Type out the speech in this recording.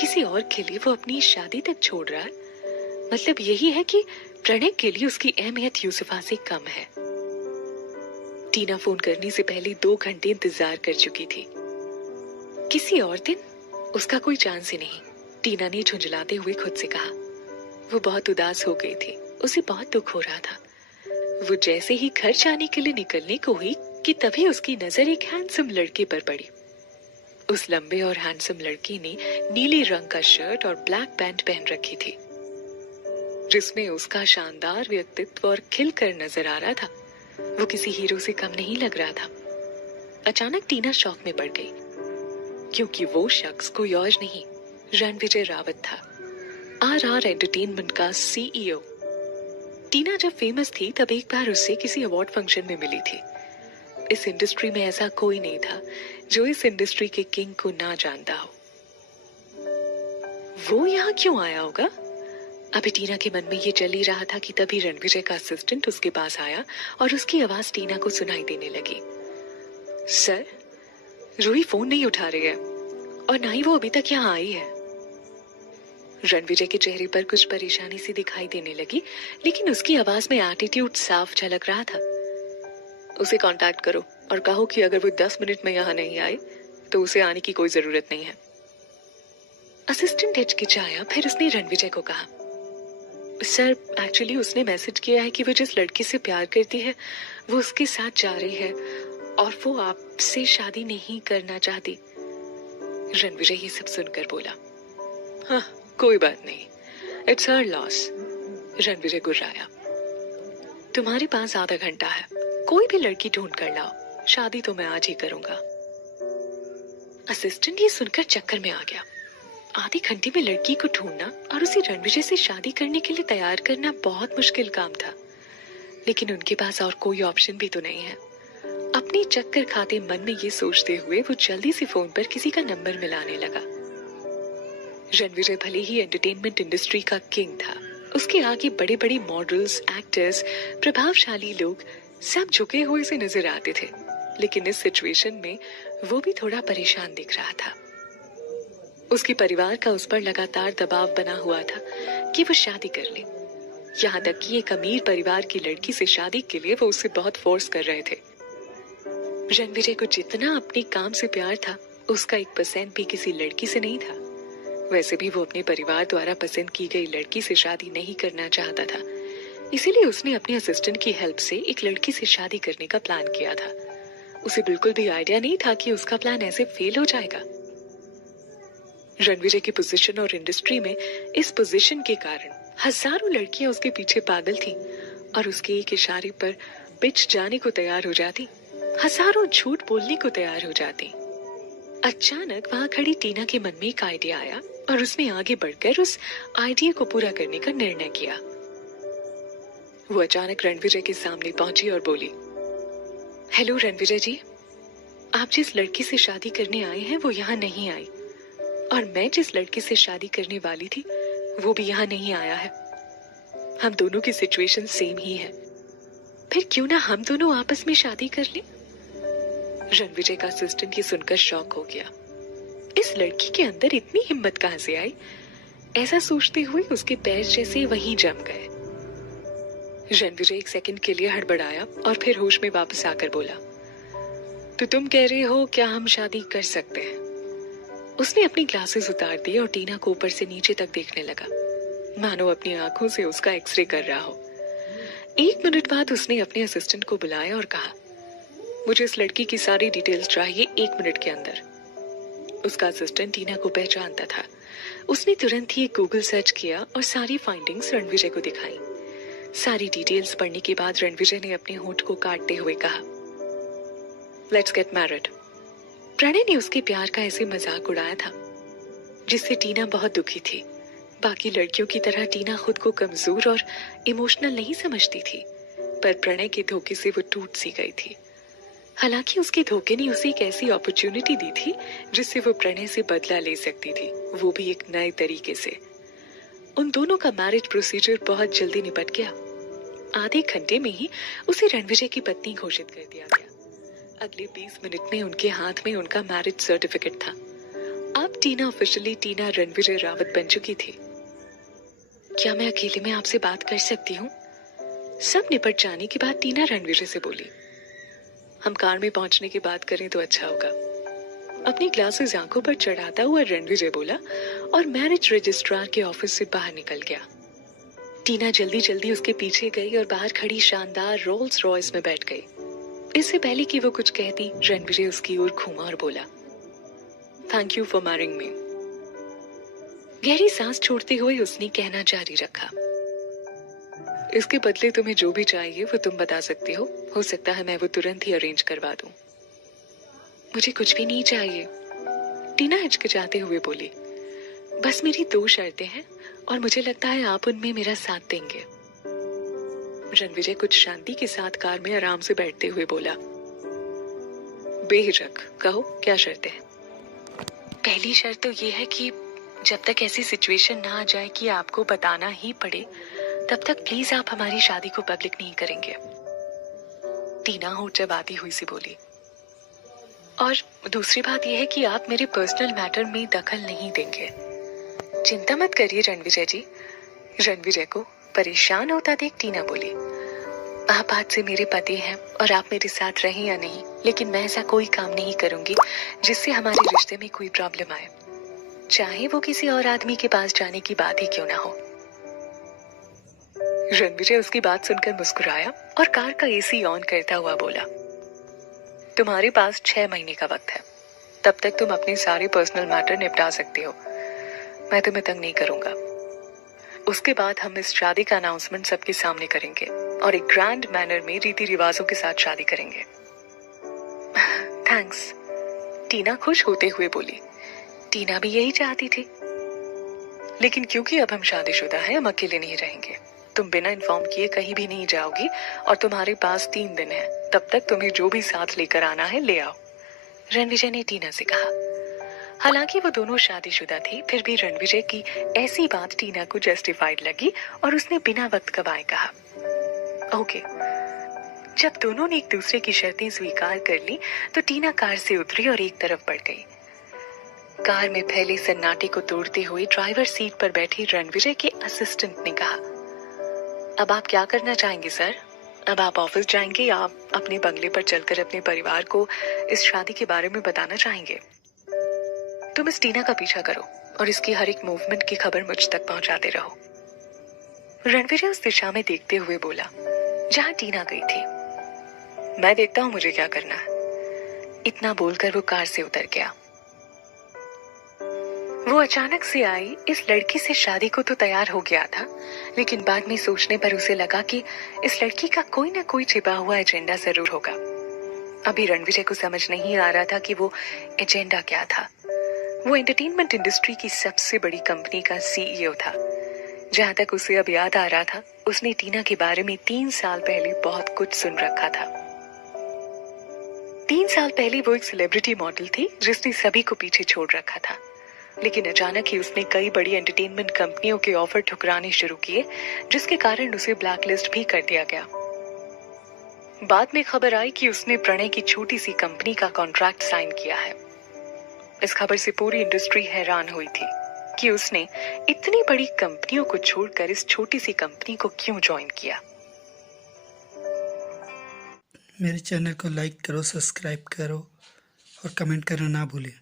किसी और के लिए वो अपनी शादी तक छोड़ रहा है। मतलब यही है कि प्रणय के लिए उसकी अहमियत यूसुफा से कम है। टीना फोन करने से पहले 2 घंटे इंतजार कर चुकी थी। किसी और दिन उसका कोई चांस ही नहीं, टीना ने झुंझलाते हुए खुद से कहा। वो बहुत उदास हो गई थी, उसे बहुत दुख हो रहा था। वो जैसे ही घर जाने के लिए निकलने को हुई कि तभी उसकी नजर एक हैंडसम लड़के पर पड़ी। उस लंबे और हैंडसम लड़के ने नीले रंग का शर्ट और ब्लैक पैंट पहन रखी थी, जिसमें उसका शानदार व्यक्तित्व और खिलकर नजर आ रहा था। वो किसी हीरो से कम नहीं लग रहा था। अचानक टीना शॉक में पड़ गई, क्योंकि वो शख्स कोई और नहीं, रणविजय रावत था, RR एंटरटेनमेंट का CEO। टीना जब फेमस थी तब एक बार उससे किसी अवार्ड फंक्शन में मिली थी। इस इंडस्ट्री में ऐसा कोई नहीं था जो इस इंडस्ट्री के किंग को ना जानता हो। वो यहाँ क्यों आया होगा? अभी टीना के मन में ये चल ही रहा था कि तभी रणविजय का असिस्टेंट उसके पास आया और उसकी आवाज टीना को सुनाई देने लगी। सर, रूही फोन नहीं उठा रही है और ना ही वो अभी तक यहाँ आई है। रणविजय के चेहरे पर कुछ परेशानी सी दिखाई देने लगी, लेकिन उसकी आवाज में एटीट्यूड साफ झलक रहा था। उसे कांटेक्ट करो और कहो कि अगर वो 10 मिनट में यहाँ नहीं आए तो उसे आने की कोई जरूरत नहीं है। असिस्टेंट हिचकिचाया, फिर उसने रणविजय को कहा, सर एक्चुअली उसने मैसेज किया है कि वो जिस लड़की से प्यार करती है वो उसके साथ जा रही है और वो आपसे शादी नहीं करना चाहती। रणविजय ये सब सुनकर बोला, हाँ कोई बात नहीं, इट्स हर लॉस। रणविजय गुर्राया, तुम्हारे पास आधा घंटा है, कोई भी लड़की ढूंढ कर लाओ, शादी तो मैं आज ही करूंगा। असिस्टेंट ये सुनकर चक्कर में आ गया। आधे घंटे में लड़की को ढूंढना और उसे रणविजय से शादी करने के लिए तैयार करना बहुत मुश्किल काम था, लेकिन उनके पास और कोई ऑप्शन भी तो नहीं है। अपने चक्कर खाते मन में ये सोचते हुए वो जल्दी से फोन पर किसी का नंबर मिलाने लगा। रणविजय भले ही एंटरटेनमेंट इंडस्ट्री का किंग था, उसके आगे बड़े बड़े मॉडल्स, एक्टर्स, प्रभावशाली लोग सब झुके हुए से नजर आते थे, लेकिन इस सिचुएशन में वो भी थोड़ा परेशान दिख रहा था। उसके परिवार का उस पर लगातार दबाव बना हुआ था कि वो शादी कर ले। यहाँ तक कि एक अमीर परिवार की लड़की से शादी के लिए वो उसे बहुत फोर्स कर रहे थे। रणविजय को जितना अपने काम से प्यार था, उसका 1% भी किसी लड़की से नहीं था। वैसे भी वो अपने परिवार द्वारा पसंद की गई लड़की से शादी नहीं करना चाहता था, इसीलिए उसने अपने असिस्टेंट की हेल्प से एक लड़की से शादी करने का प्लान किया था। उसे बिल्कुल भी आइडिया नहीं था कि उसका प्लान ऐसे फेल हो जाएगा। रणविजय की पोजीशन और इंडस्ट्री में इस पोजीशन के कारण हजारों लड़कियां उसके पीछे पागल थीं और उसके एक इशारे पर पिच जाने को तैयार हो जाती, हजारों झूठ बोलने को तैयार हो जाती। अचानक वहां खड़ी टीना के मन में एक आइडिया आया और उसने आगे बढ़कर उस आइडिया को पूरा करने का निर्णय किया। वो अचानक रणविजय के सामने पहुंची और बोली, हेलो रणविजय जी, आप जिस लड़की से शादी करने आए हैं वो यहाँ नहीं आई, और मैं जिस लड़की से शादी करने वाली थी वो भी यहाँ नहीं आया है। हम दोनों की सिचुएशन सेम ही है, फिर क्यों ना हम दोनों आपस में शादी कर लें? रणविजय का असिस्टेंट ये सुनकर शॉक हो गया। इस लड़की के अंदर इतनी हिम्मत कहां से आई? ऐसा सोचते हुए उसके पैर जैसे वहीं जम गए। रणविजय एक सेकंड के लिए हड़बड़ाया और फिर होश में वापस आकर बोला, तो तुम कह रहे हो क्या हम शादी कर सकते हैं? उसने अपनी ग्लासेस उतार दी और टीना को ऊपर से नीचे तक देखने लगा, मानो अपनी आंखों से उसका एक्सरे कर रहा हो। 1 मिनट बाद उसने अपने असिस्टेंट को बुलाया और कहा, मुझे इस लड़की की सारी डिटेल्स चाहिए 1 मिनट के अंदर। उसका असिस्टेंट टीना को पहचानता था। उसने तुरंत ही एक गूगल सर्च किया और सारी फाइंडिंग्स रणविजय को दिखाई। सारी डिटेल्स पढ़ने के बाद रणविजय ने अपने होंठ को काटते हुए कहा, लेट्स गेट मैरिड। प्रणय ने उसके प्यार का ऐसे मजाक उड़ाया था जिससे टीना बहुत दुखी थी। बाकी लड़कियों की तरह टीना खुद को कमजोर और इमोशनल नहीं समझती थी, पर प्रणय के धोखे से वो टूट सी गई थी। हालांकि उसके धोखे ने उसे एक ऐसी अपॉर्चुनिटी दी थी जिससे वो प्रणय से बदला ले सकती थी, वो भी एक नए तरीके से। उन दोनों का मैरिज प्रोसीजर बहुत जल्दी निपट गया। आधे घंटे में ही उसे रणविजय की पत्नी घोषित कर दिया गया। अगले 20 मिनट में उनके हाथ में उनका मैरिज सर्टिफिकेट था। अब अब टीना ऑफिशियली टीना रणविजय रावत बन चुकी थी। क्या मैं अकेले में आपसे बात कर सकती हूँ? सब निपट जाने के बाद टीना रणविजय से बोली। हम कार में पहुंचने की बात करें तो अच्छा होगा। अपनी ग्लासेस आंखों पर चढ़ाता हुआ रणविजय बोला और मैरिज रजिस्ट्रार के ऑफिस से बाहर निकल गया। टीना जल्दी जल्दी उसके पीछे गई और बाहर खड़ी शानदार रोल्स रॉयस में बैठ गई। इससे पहले कि वो कुछ कहती, रणविजय उसकी ओर घूमा और बोला, थैंक यू फॉर मैरिंग मी। गहरी सांस छोड़ते हुए उसने कहना जारी रखा, इसके बदले तुम्हें जो भी चाहिए वो तुम बता सकती हो सकता है मैं वो तुरंत ही अरेंज करवा दूं। मुझे कुछ भी नहीं चाहिए, टीना हिचकिचाते हुए बोली। बस मेरी 2 शर्तें हैं और मुझे लगता है आप उनमें मेरा साथ देंगे। रणविजय कुछ शांति के साथ कार में आराम से बैठते हुए बोला, बेहिचक कहो क्या शर्तें हैं? पहली शर्त तो ये है कि जब तक ऐसी सिचुएशन ना आ जाए कि आपको बताना ही पड़े, तब तक प्लीज आप हमारी शादी को पब्लिक नहीं करेंगे। टीना होठ चबाती हुई सी बोली। और दूसरी बात यह है कि आप मेरे पर्सनल मैटर में दखल नहीं देंगे। चिंता मत करिए रणविजय जी। रणविजय को परेशान होता देख टीना बोली, आप आज से मेरे पति हैं और आप मेरे साथ रहें या नहीं, लेकिन मैं ऐसा कोई काम नहीं करूंगी जिससे हमारे रिश्ते में कोई प्रॉब्लम आए, चाहे वो किसी और आदमी के पास जाने की बात ही क्यों ना हो। रणविजय उसकी बात सुनकर मुस्कुराया और कार का एसी ऑन करता हुआ बोला, तुम्हारे पास 6 महीने का वक्त है, तब तक तुम अपने सारे पर्सनल मैटर निपटा सकते हो। मैं तुम्हें तंग नहीं करूंगा। उसके बाद हम इस शादी का अनाउंसमेंट सबके सामने करेंगे और एक ग्रैंड मैनर में रीति रिवाजों के साथ शादी करेंगे। थैंक्स, टीना खुश होते हुए बोली। टीना भी यही चाहती थी। लेकिन क्योंकि अब हम शादीशुदा हैं, हम अकेले नहीं रहेंगे। तुम बिना इन्फॉर्म किए कहीं भी नहीं जाओगी और तुम्हारे पास 3 दिन है, तब तक तुम्हें जो भी साथ लेकर आना है ले आओ, रणविजय ने टीना से कहा। हालांकि वो दोनों शादीशुदा थे, फिर भी रणविजय की ऐसी बात टीना को जस्टिफाइड लगी और उसने बिना वक्त गवाए कहा, ओके। जब दोनों ने एक दूसरे की शर्तें स्वीकार कर ली तो टीना कार से उतरी और एक तरफ बढ़ गई। कार में फैले सन्नाटे को तोड़ते हुए ड्राइवर सीट पर बैठे रणविजय के असिस्टेंट ने कहा, अब आप क्या करना चाहेंगे सर? अब आप ऑफिस जाएंगे या आप अपने बंगले पर चलकर अपने परिवार को इस शादी के बारे में बताना चाहेंगे? तुम इस टीना का पीछा करो और इसकी हर एक मूवमेंट की खबर मुझ तक पहुंचाते रहो। रणविजय उस दिशा में देखते हुए बोला जहां टीना गई थी। मैं देखता हूं मुझे क्या करना है। इतना बोलकर वो कार से उतर गया। वो अचानक से आई इस लड़की से शादी को तो तैयार हो गया था, लेकिन बाद में सोचने पर उसे लगा कि इस लड़की का कोई ना कोई छिपा हुआ एजेंडा जरूर होगा। अभी रणविजय को समझ नहीं आ रहा था कि वो एजेंडा क्या था। वो एंटरटेनमेंट इंडस्ट्री की सबसे बड़ी कंपनी का सीईओ था। जहां तक उसे अब याद आ रहा था, उसने टीना के बारे में 3 साल पहले बहुत कुछ सुन रखा था। 3 साल पहले वो एक सेलिब्रिटी मॉडल थी जिसने सभी को पीछे छोड़ रखा था, लेकिन अचानक ही उसने कई बड़ी एंटरटेनमेंट कंपनियों के ऑफर ठुकराने शुरू किए, जिसके कारण उसे ब्लैकलिस्ट भी कर दिया गया। बाद में खबर आई कि उसने प्रणय की छोटी सी कंपनी का कॉन्ट्रैक्ट साइन किया है। इस खबर से पूरी इंडस्ट्री हैरान हुई थी कि उसने इतनी बड़ी कंपनियों को छोड़कर इस छोटी सी कंपनी को क्यों ज्वाइन किया। मेरे चैनल को लाइक करो, सब्सक्राइब करो और कमेंट करना ना भूलें।